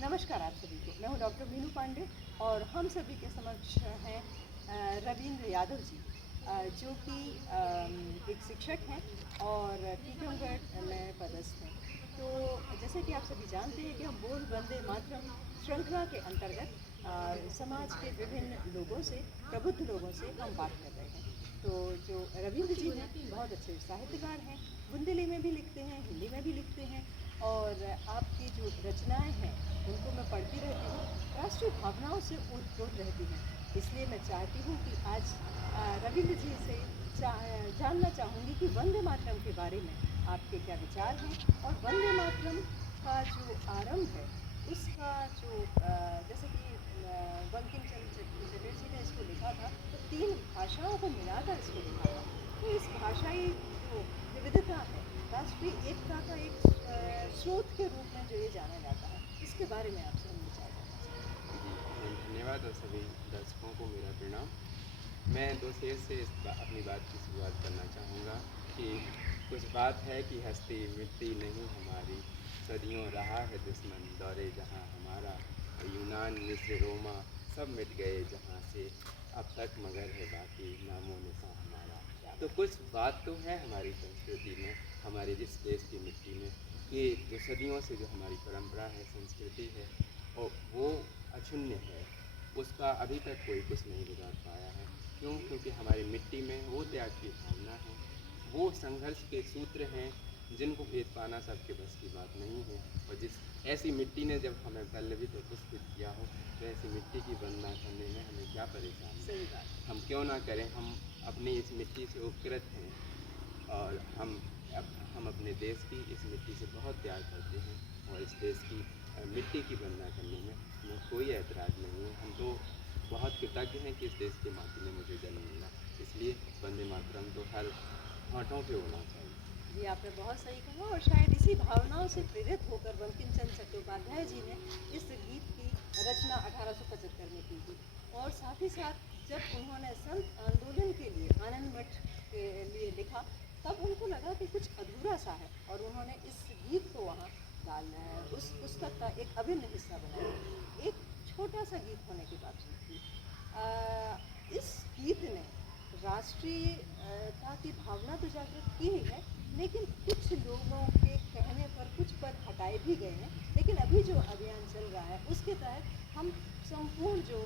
नमस्कार आप सभी को। मैं हूँ डॉक्टर मीनू पांडे और हम सभी के समक्ष हैं रविंद्र यादव जी, जो कि एक शिक्षक हैं और टीकमगढ़ में पदस्थ हैं। तो जैसे कि आप सभी जानते हैं कि हम बोल वंदे मातरम श्रृंखला के अंतर्गत समाज के विभिन्न लोगों से, प्रबुद्ध लोगों से हम बात कर रहे हैं। तो जो रविंद्र जी हैं, बहुत अच्छे साहित्यकार हैं, बुंदेली में भी लिखते हैं, हिंदी में भी लिखते हैं और आपकी जो रचनाएं हैं उनको मैं पढ़ती रहती हूँ, राष्ट्रीय भावनाओं से ओतप्रोत रहती हैं। इसलिए मैं चाहती हूँ कि आज रविंद्र जी से जानना चाहूँगी कि वंदे मातरम के बारे में आपके क्या विचार हैं और वंदे मातरम का जो आरंभ है उसका जो जैसे कि बंकिम चंद्र चटर्जी ने इसको लिखा था, तो 3 भाषाओं को मिलाकर इसको लिखा था। तो इस भाषाई जो विविधता है, राष्ट्रीय एकता का एक स्रोत के रूप में जो ये जाना जाता है, इसके बारे में आपसे हम विचार करना चाहते जी, धन्यवाद और सभी दर्शकों को मेरा प्रणाम। मैं 2 शेर से अपनी बात की शुरुआत करना चाहूँगा कि कुछ बात है कि हस्ती मिटती नहीं हमारी, सदियों रहा है दुश्मन दौरे जहाँ हमारा, यूनान मिस्र रोमा सब मिट गए जहाँ से, अब तक मगर है बाकी नामो निशान हमारा। तो कुछ बात तो है हमारी संस्कृति में, हमारे इस देश की मिट्टी में, कि जो सदियों से जो हमारी परंपरा है, संस्कृति है, और वो अक्षुण्य है, उसका अभी तक कोई कुछ नहीं बिगाड़ पाया है। क्यों? क्योंकि हमारी मिट्टी में वो त्याग की भावना है, वो संघर्ष के सूत्र हैं जिनको भेद पाना सबके बस की बात नहीं है। और जिस ऐसी मिट्टी ने जब हमें पल्लवित और पुष्पित किया हो, तो ऐसी मिट्टी की वंदना करने में हमें क्या परेशानी? सही बात। हम क्यों ना करें? हम अपनी इस मिट्टी से उपकृत हैं और हम अपने देश की इस मिट्टी से बहुत प्यार करते हैं और इस देश की मिट्टी की वंदना करने में हमें कोई ऐतराज़ नहीं है। हम तो बहुत कृतज्ञ हैं कि इस देश की माटी में मुझे जन्म मिला। इसलिए वंदे मातरम तो हर होठों पे होना चाहिए। जी, आपने बहुत सही कहा और शायद इसी भावनाओं से प्रेरित होकर बंकिम चंद्र चट्टोपाध्याय जी ने इस गीत की रचना 1875 में की थी। और साथ ही साथ जब उन्होंने संत आंदोलन के लिए आनंद मठ के लिए लिखा, तब उनको लगा कि कुछ अधूरा सा है और उन्होंने इस गीत को वहाँ डालना है, उस पुस्तक का एक अभिन्न हिस्सा बनाया। एक छोटा सा गीत होने के बावजूद भी इस गीत ने राष्ट्रीयता की भावना तो जागृत की ही है, लेकिन कुछ लोगों के कहने पर कुछ पद हटाए भी गए हैं। लेकिन अभी जो अभियान चल रहा है उसके तहत हम संपूर्ण जो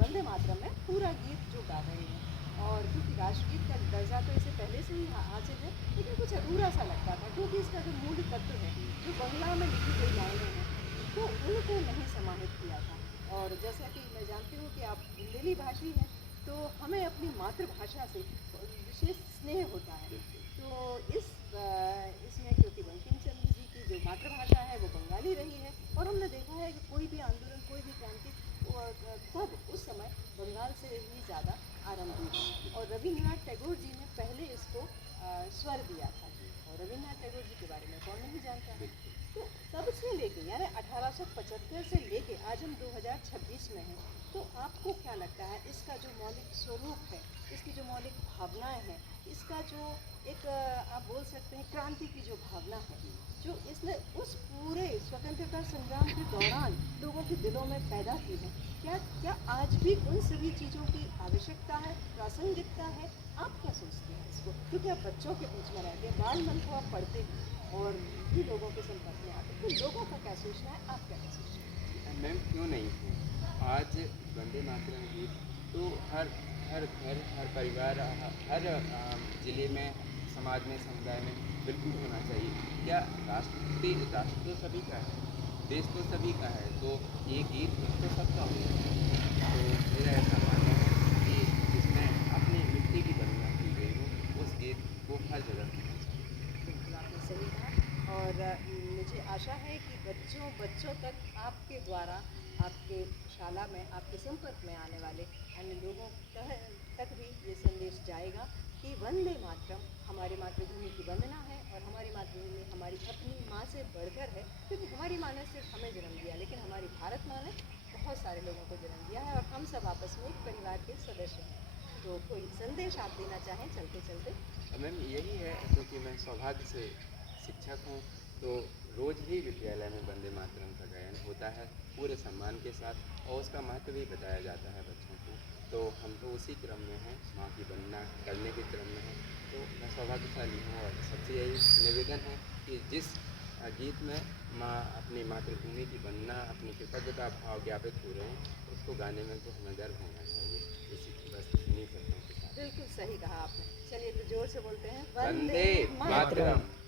वंदे मातरम है पूरा गीत जो गा रहे हैं। और क्योंकि राष्ट्रगीत का दर्जा तो इसे पहले से ही हासिल है, लेकिन कुछ अधूरा सा लगता था क्योंकि इसका जो मूल तत्व है, जो बंगला में लिखी गई लाइनें हैं, तो उनको नहीं समाहित किया था। और जैसा कि मैं जानती हूँ कि आप बुंदेली भाषी हैं, तो हमें अपनी मातृभाषा से विशेष स्नेह होता है। तो इसमें क्योंकि बंकिम चंद्र जी की जो मातृभाषा है वो बंगाली रही है और हमने देखा है कि कोई भी आंदोलन, कोई भी क्रांति तब उस समय बंगाल से ही ज़्यादा आरंभ हुई। और रविन्द्रनाथ टैगोर जी ने पहले इसको स्वर दिया था। और रविन्द्रनाथ टैगोर जी के बारे में कौन नहीं जानता है। तो तब से लेके यानी 1875 से लेके आज हम 2026 में हैं, तो आपको क्या लगता है इसका जो मौलिक स्वरूप है, इसकी जो मौलिक भावनाएं हैं, इसका जो एक आप बोल सकते हैं क्रांति की जो भावना है, जो इसने उस पूरे स्वतंत्रता संग्राम के दौरान लोगों के दिलों में पैदा की है, क्या आज भी उन सभी चीज़ों की आवश्यकता है, प्रासंगिकता है? आप क्या सोचते हैं इसको? क्योंकि आप बच्चों के बीच में रहते हैं, बाल मन को आप पढ़ते हैं और भी लोगों के संपर्क में आते हैं, तो लोगों का क्या सोचना है, आप क्या सोचते हैं? मैम क्यों नहीं है? आज वंदे मातरम गीत तो हर हर घर, हर परिवार, हर ज़िले में, समाज में, समुदाय में बिल्कुल होना चाहिए। क्या राष्ट्र तो सभी का है, देश तो सभी का है, तो ये गीत तो सबका होना चाहिए। तो मेरा ऐसा मानना है कि जिसमें अपनी मिट्टी की वंदना की गई हो, उस गीत को हर जगह होना चाहिए। बिल्कुल आपने सही कहा और मुझे आशा है कि बच्चों तक आपके द्वारा, आपके शाला में, आपके संपर्क में आने वाले अन्य लोगों तक भी ये संदेश जाएगा कि वंदे मातरम हमारी मातृभूमि की वंदना है और हमारी मातृभूमि हमारी अपनी माँ से बढ़कर है। क्योंकि हमारी माँ ने सिर्फ हमें जन्म दिया, लेकिन हमारी भारत माँ ने बहुत सारे लोगों को जन्म दिया है और हम सब आपस में एक परिवार के सदस्य हैं। तो कोई संदेश आप देना चाहें चलते चलते? मैम यही है, क्योंकि मैं सौभाग्य से शिक्षक हूँ तो रोज़ ही विद्यालय में वंदे मातरम का गायन होता है पूरे सम्मान के साथ, और उसका महत्व भी बताया जाता है बच्चों को। तो हम तो उसी क्रम में हैं, माँ की वंदना करने के क्रम में हैं। तो मैं सौभाग्यशाली हूँ, और सबसे यही निवेदन है कि जिस गीत में माँ अपनी मातृभूमि की वंदना, अपनी कृतज्ञता भाव ज्ञापित हो रहे हैं, उसको गाने में तो हमें गर्व होना चाहिए। इसी बस इन्हीं शब्दों के साथ बिल्कुल सही कहा आपने। चलिए तो जोर से बोलते हैं, वंदे वंदे मातरम। मातरम।